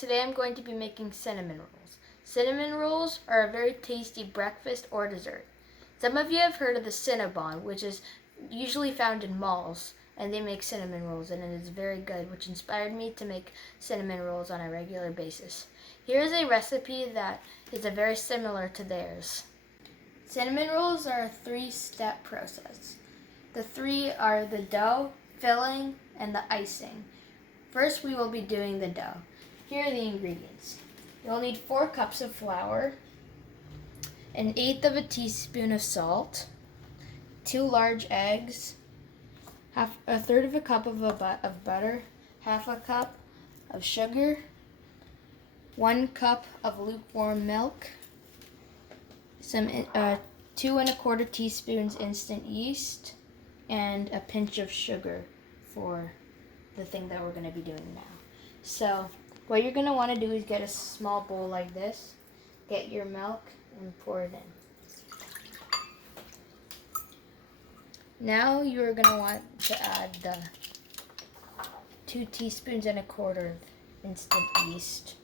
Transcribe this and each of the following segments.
Today I'm going to be making cinnamon rolls. Cinnamon rolls are a very tasty breakfast or dessert. Some of you have heard of the Cinnabon, which is usually found in malls, and they make cinnamon rolls, and it is very good, which inspired me to make cinnamon rolls on a regular basis. Here is a recipe that is very similar to theirs. Cinnamon rolls are a three-step process. The three are the dough, filling, and the icing. First, we will be doing the dough. Here are the ingredients. You'll need 4 cups of flour, 1/8 of a teaspoon of salt, 2 large eggs, 1/3 of a cup of butter, 1/2 a cup of sugar, 1 cup of lukewarm milk, some 2 1/4 teaspoons instant yeast, and a pinch of sugar for the thing that we're going to be doing now. So what you're going to want to do is get a small bowl like this, get your milk, and pour it in. Now you're going to want to add the 2 teaspoons and 1/4 of instant yeast.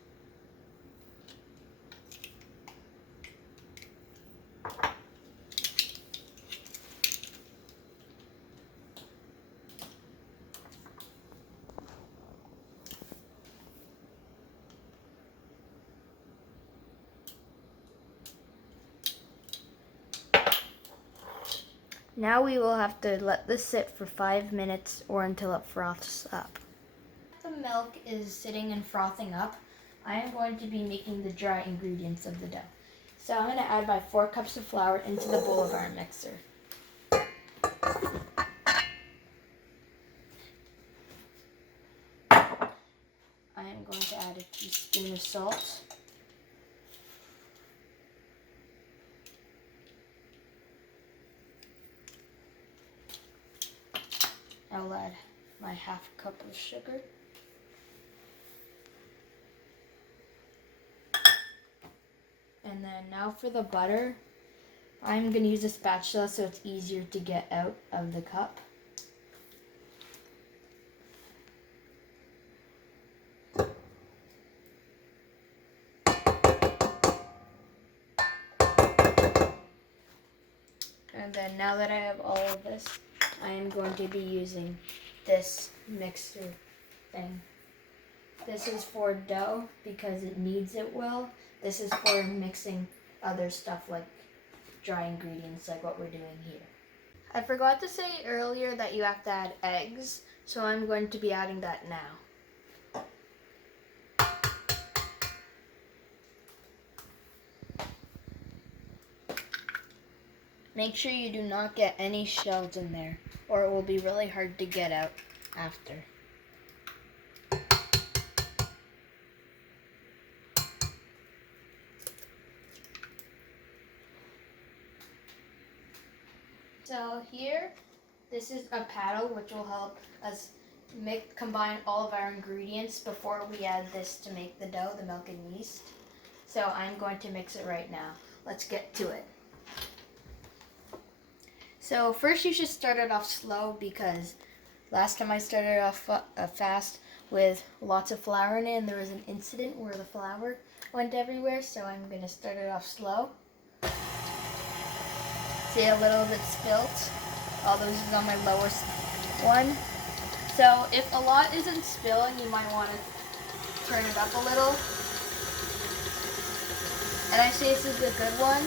Now we will have to let this sit for 5 minutes or until it froths up. The milk is sitting and frothing up. I am going to be making the dry ingredients of the dough. So I'm going to add my 4 cups of flour into the bowl of our mixer. I am going to add a teaspoon of salt. I'll add my 1/2 cup of sugar. And then now for the butter, I'm going to use a spatula so it's easier to get out of the cup. And then now that I have all of this, I am going to be using this mixer thing. This is for dough because it kneads it well. This is for mixing other stuff like dry ingredients like what we're doing here. I forgot to say earlier that you have to add eggs, so I'm going to be adding that now. Make sure you do not get any shells in there, or it will be really hard to get out after. So here, this is a paddle which will help us combine all of our ingredients before we add this to make the dough, the milk and yeast. So I'm going to mix it right now. Let's get to it. So first you should start it off slow because last time I started off fast with lots of flour in it and there was an incident where the flour went everywhere, so I'm going to start it off slow. See, a little bit spilt. All those is on my lowest one. So if a lot isn't spilling, you might want to turn it up a little. And I say this is a good one.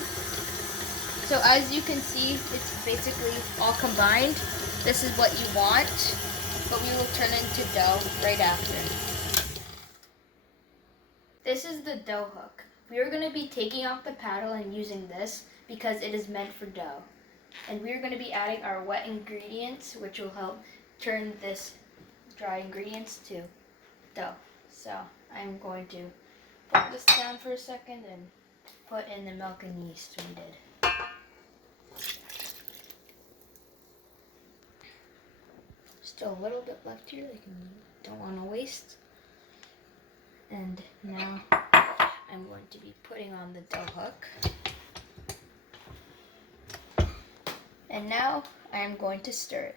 So as you can see, it's basically all combined. This is what you want, but we will turn it into dough right after. This is the dough hook. We are going to be taking off the paddle and using this because it is meant for dough. And we are going to be adding our wet ingredients, which will help turn this dry ingredients to dough. So I'm going to put this down for a second and put in the milk and yeast we did. Still a little bit left here, like you don't want to waste. And now I'm going to be putting on the dough hook. And now I am going to stir it.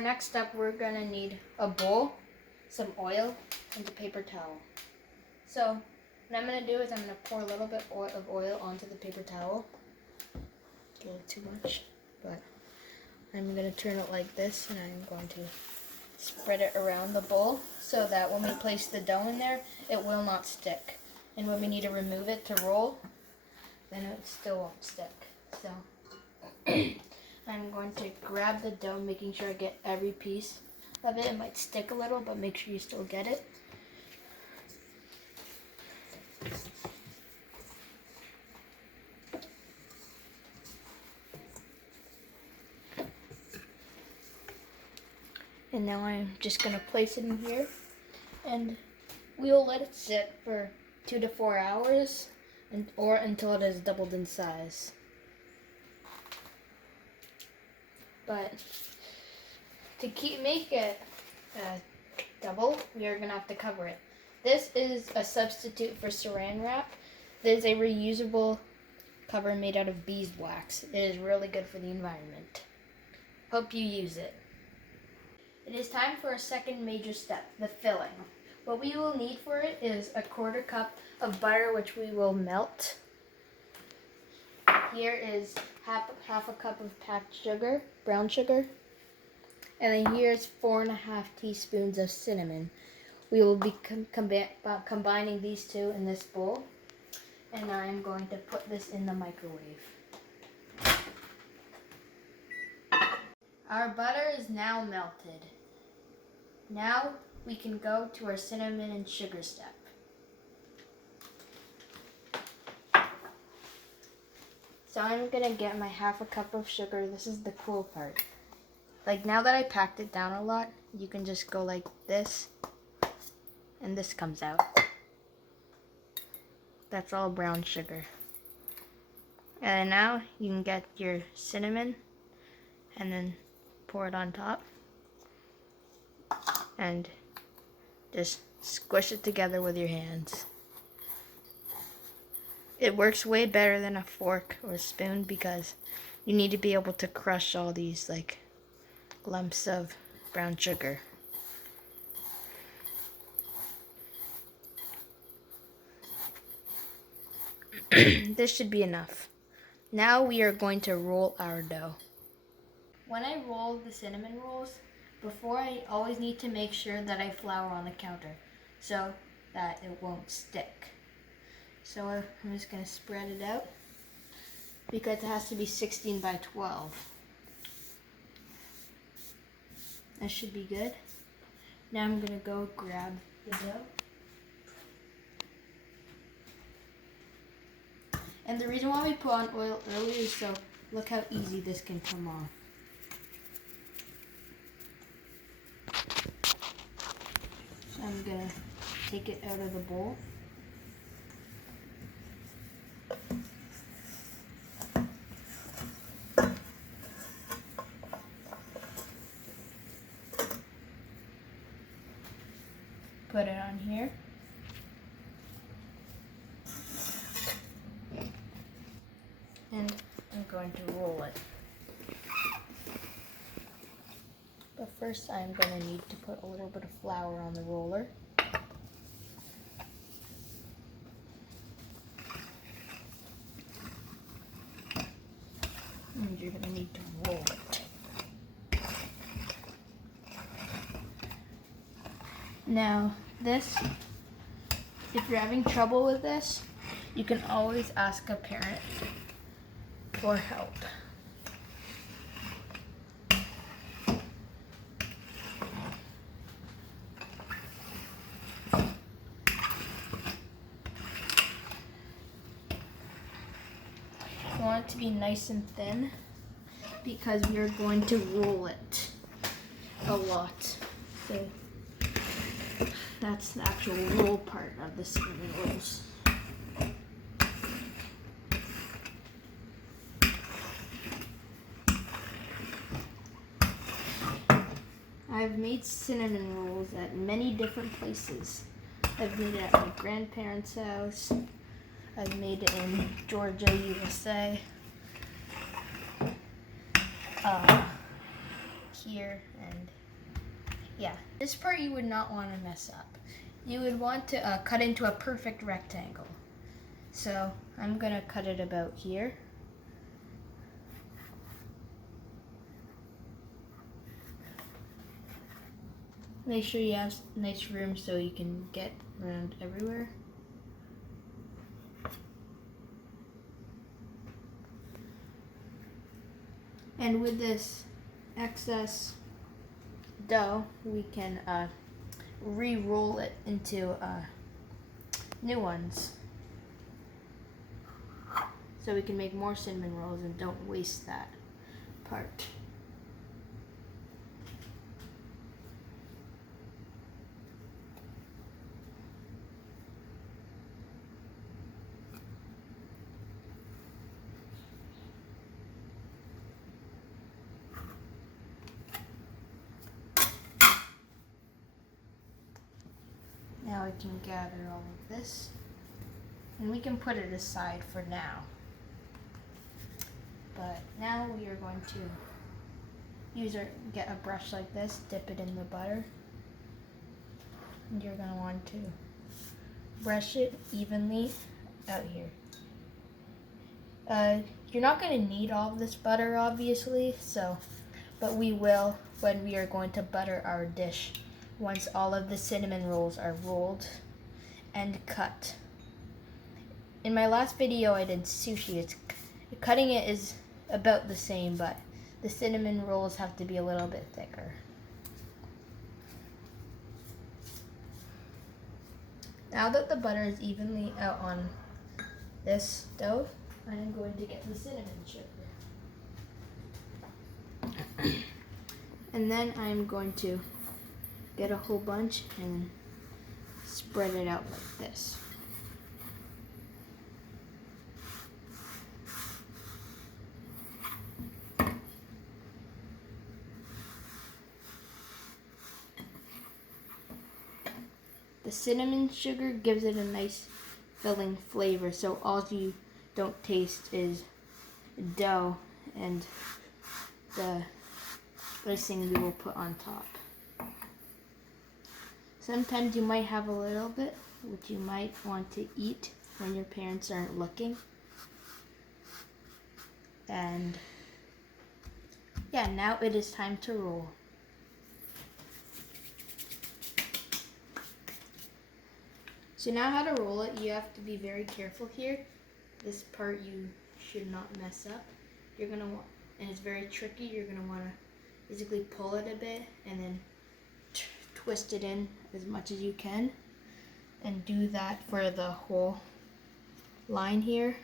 our next step, we're gonna need a bowl, some oil, and a paper towel. So what I'm gonna do is I'm gonna pour a little bit of oil onto the paper towel. A little too much, but I'm gonna turn it like this, and I'm going to spread it around the bowl so that when we place the dough in there, it will not stick. And when we need to remove it to roll, then it still won't stick. So I'm going to grab the dough, making sure I get every piece of it. It might stick a little, but make sure you still get it. And now I'm just going to place it in here, and we'll let it sit for 2 to 4 hours or until it has doubled in size. But to make it double, we are going to have to cover it. This is a substitute for saran wrap. This is a reusable cover made out of beeswax. It is really good for the environment. Hope you use it. It is time for a second major step, the filling. What we will need for it is a 1/4 cup of butter, which we will melt. Here is half a cup of packed sugar, brown sugar. And then here's 4½ teaspoons of cinnamon. We will be combining these two in this bowl. And I'm going to put this in the microwave. Our butter is now melted. Now we can go to our cinnamon and sugar step. So I'm gonna get my 1/2 cup of sugar. This is the cool part. Like, now that I packed it down a lot, you can just go like this, and this comes out. That's all brown sugar. And now you can get your cinnamon and then pour it on top. And just squish it together with your hands. It works way better than a fork or a spoon because you need to be able to crush all these like lumps of brown sugar. This should be enough. Now we are going to roll our dough. When I roll the cinnamon rolls, before I always need to make sure that I flour on the counter so that it won't stick. So I'm just going to spread it out because it has to be 16 by 12. That should be good. Now I'm going to go grab the dough. And the reason why we put on oil early is so look how easy this can come off. So I'm going to take it out of the bowl. Put it on here. And I'm going to roll it. But first I'm going to need to put a little bit of flour on the roller. And you're going to need to roll it. Now this, if you're having trouble with this, you can always ask a parent for help. You want it to be nice and thin because we are going to roll it a lot. So that's the actual roll part of the cinnamon rolls. I've made cinnamon rolls at many different places. I've made it at my grandparents' house. I've made it in Georgia, USA. here, and yeah, this part you would not want to mess up. You would want to cut into a perfect rectangle. So I'm gonna cut it about here. Make sure you have nice room so you can get around everywhere. And with this excess dough, we can re-roll it into new ones. So we can make more cinnamon rolls and don't waste that part. Now we can gather all of this, and we can put it aside for now. But now we are going to get a brush like this, dip it in the butter, and you're going to want to brush it evenly out here. You're not going to need all of this butter, obviously, but we will when we are going to butter our dish once all of the cinnamon rolls are rolled and cut. In my last video I did sushi. Cutting it is about the same, but the cinnamon rolls have to be a little bit thicker. Now that the butter is evenly out on this dough, I am going to get the cinnamon sugar. And then I'm going to get a whole bunch and spread it out like this. The cinnamon sugar gives it a nice filling flavor, so all you don't taste is dough and the icing we will put on top. Sometimes you might have a little bit, which you might want to eat when your parents aren't looking. And yeah, now it is time to roll. So now how to roll it, you have to be very careful here. This part you should not mess up. You're gonna want, and it's very tricky, you're gonna wanna basically pull it a bit and then twist it in as much as you can, and do that for the whole line here.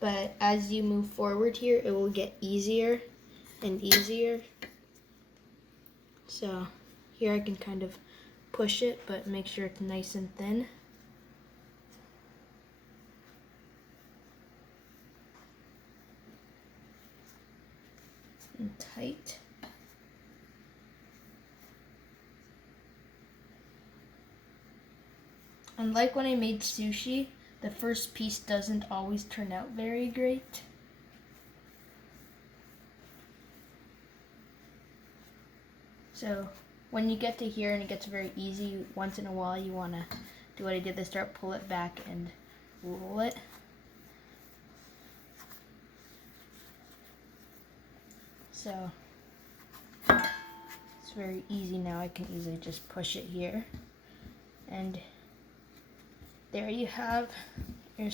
But as you move forward here, it will get easier and easier. So here I can kind of push it, but make sure it's nice and thin. And tight. And like when I made sushi, the first piece doesn't always turn out very great. So when you get to here and it gets very easy, once in a while you want to do what I did, start pull it back and roll it. So it's very easy now. I can easily just push it here, and there you have your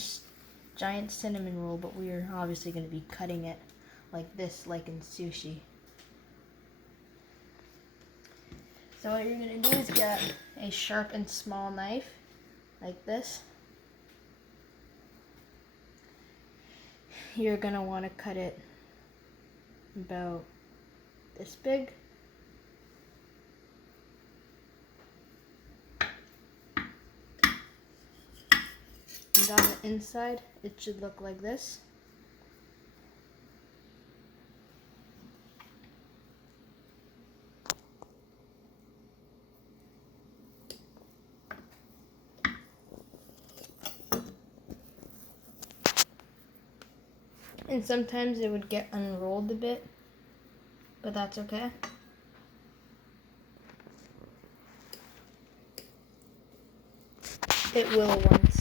giant cinnamon roll, but we are obviously going to be cutting it like this, like in sushi. So what you're going to do is get a sharp and small knife like this. You're going to want to cut it about this big. And on the inside, it should look like this. And sometimes it would get unrolled a bit, but that's okay. It will once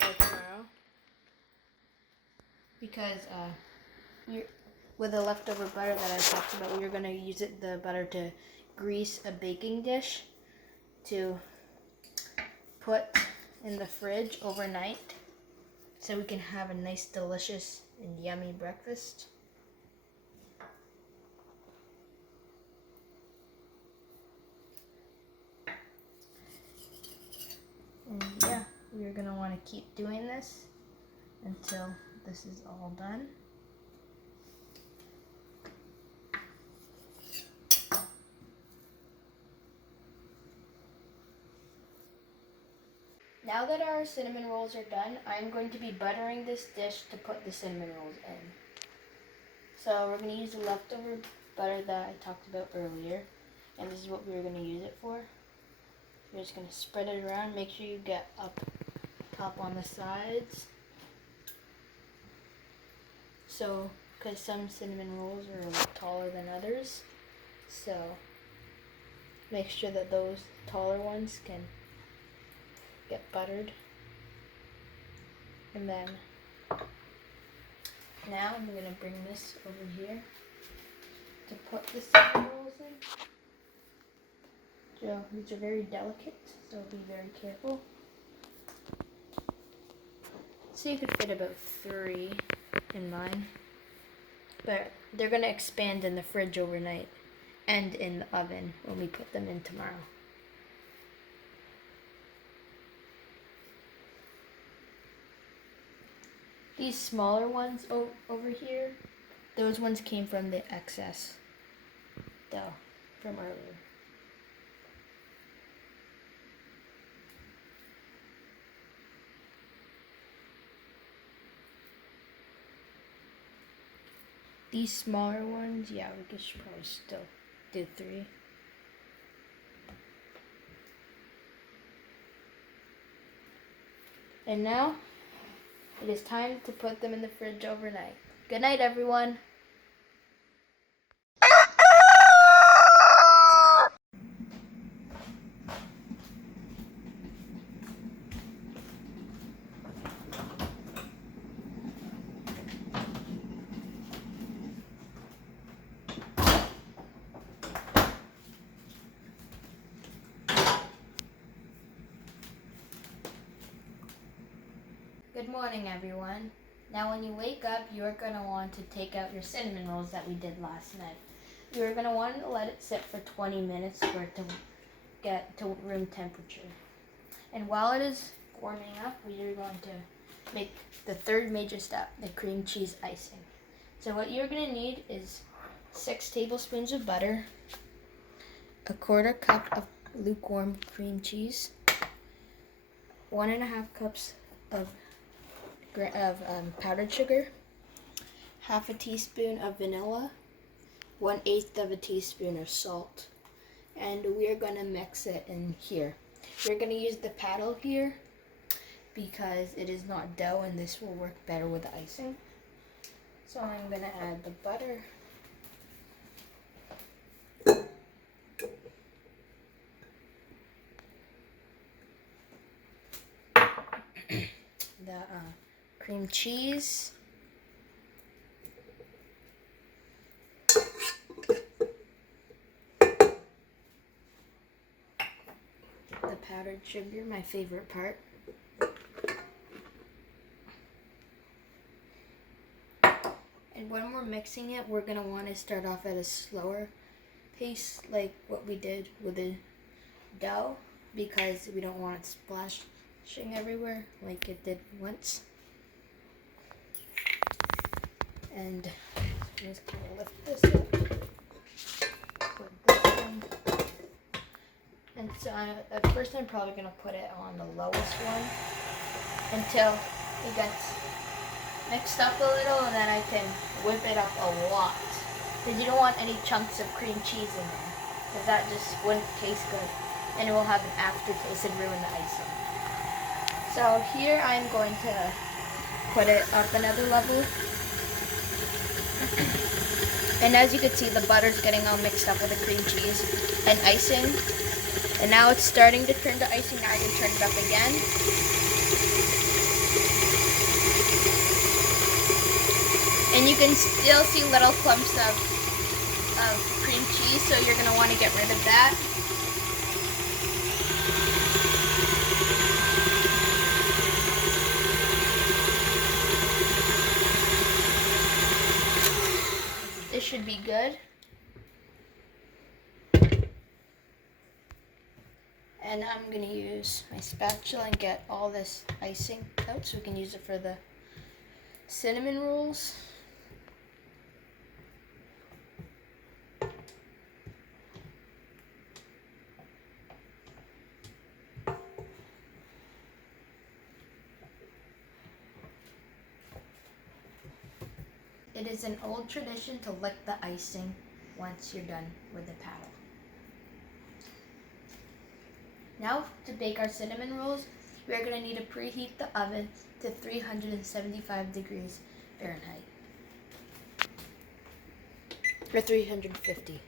by tomorrow, because with the leftover butter that I talked about, we were going to use the butter to grease a baking dish to put in the fridge overnight so we can have a nice, delicious, and yummy breakfast. And yeah, we're going to want to keep doing this until this is all done. Now that our cinnamon rolls are done, I'm going to be buttering this dish to put the cinnamon rolls in. So we're going to use the leftover butter that I talked about earlier, and this is what we were going to use it for. You're just going to spread it around. Make sure you get up top on the sides. So, because some cinnamon rolls are a little taller than others, so make sure that those taller ones can get buttered. And then now I'm going to bring this over here to put the cinnamon rolls in. So these are very delicate, so be very careful. So you could fit about 3 in mine, but they're going to expand in the fridge overnight and in the oven when we put them in tomorrow. These smaller ones over here, those ones came from the excess dough from earlier. These smaller ones, yeah, we could probably still do 3. And now, it is time to put them in the fridge overnight. Good night, everyone. Good morning, everyone. Now when you wake up, you're going to want to take out your cinnamon rolls that we did last night. You're going to want to let it sit for 20 minutes for it to get to room temperature. And while it is warming up, we are going to make the third major step, the cream cheese icing. So what you're going to need is 6 tablespoons of butter, a 1/4 cup of lukewarm cream cheese, 1.5 cups of powdered sugar, 1/2 teaspoon of vanilla, 1/8 of a teaspoon of salt, and we are going to mix it in here. We're going to use the paddle here because it is not dough and this will work better with the icing. So I'm going to add the butter, the cream cheese, the powdered sugar, my favorite part, and when we're mixing it, we're going to want to start off at a slower pace like what we did with the dough because we don't want it splashing everywhere like it did once. And just kind of lift this up, put this in. And so at first I'm probably going to put it on the lowest one until it gets mixed up a little, and then I can whip it up a lot. Because you don't want any chunks of cream cheese in there, because that just wouldn't taste good. And it will have an aftertaste and ruin the icing. So here I'm going to put it up another level And as you can see, the butter's getting all mixed up with the cream cheese and icing. And now it's starting to turn to icing. Now I can turn it up again. And you can still see little clumps of cream cheese, so you're going to want to get rid of that. This should be good. And I'm going to use my spatula and get all this icing out so we can use it for the cinnamon rolls. It is an old tradition to lick the icing once you're done with the paddle. Now to bake our cinnamon rolls, we are going to need to preheat the oven to 375 degrees Fahrenheit. Or 350.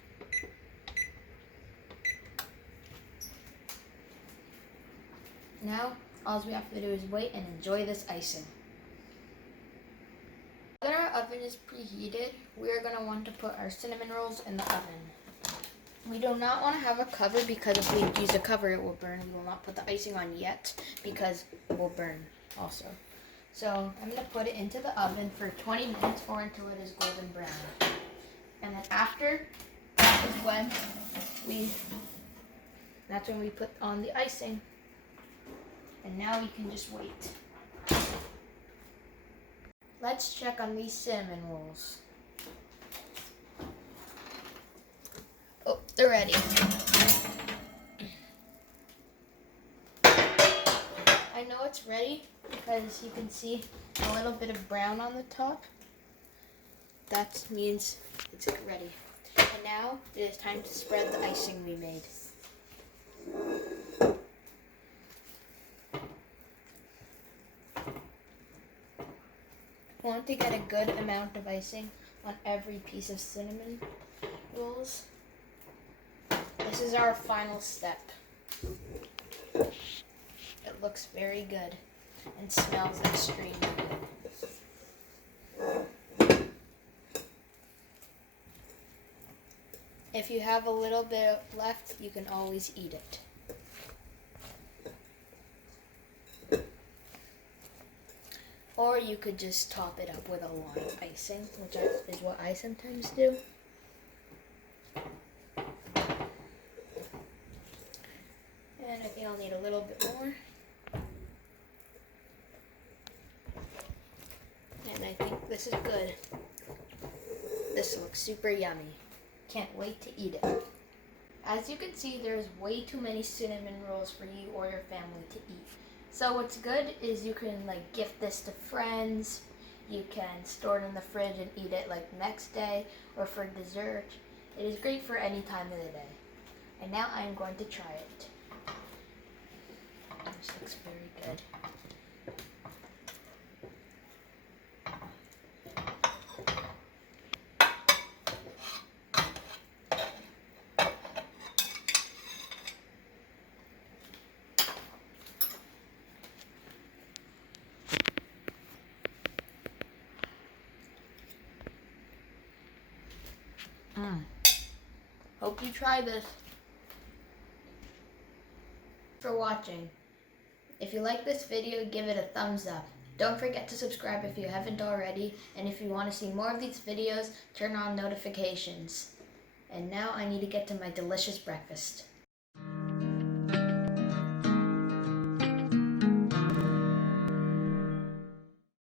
Now, all we have to do is wait and enjoy this icing. When our oven is preheated, we are going to want to put our cinnamon rolls in the oven. We do not want to have a cover because if we use a cover, it will burn. We will not put the icing on yet because it will burn also. So I'm going to put it into the oven for 20 minutes or until it is golden brown. And then after, that's when we put on the icing. And now we can just wait. Let's check on these cinnamon rolls. Oh, they're ready. I know it's ready because you can see a little bit of brown on the top. That means it's ready. And now it is time to spread the icing we made. I want to get a good amount of icing on every piece of cinnamon rolls. This is our final step. It looks very good and smells extremely good. If you have a little bit left, you can always eat it. Or you could just top it up with a lot of icing, which is what I sometimes do. And I think I'll need a little bit more. And I think this is good. This looks super yummy. Can't wait to eat it. As you can see, there's way too many cinnamon rolls for you or your family to eat. So what's good is you can gift this to friends. You can store it in the fridge and eat it next day or for dessert. It is great for any time of the day. And now I'm going to try it. This looks very good. Hope you try this. For watching. If you like this video, give it a thumbs up. Don't forget to subscribe if you haven't already, and if you want to see more of these videos, turn on notifications. And now I need to get to my delicious breakfast.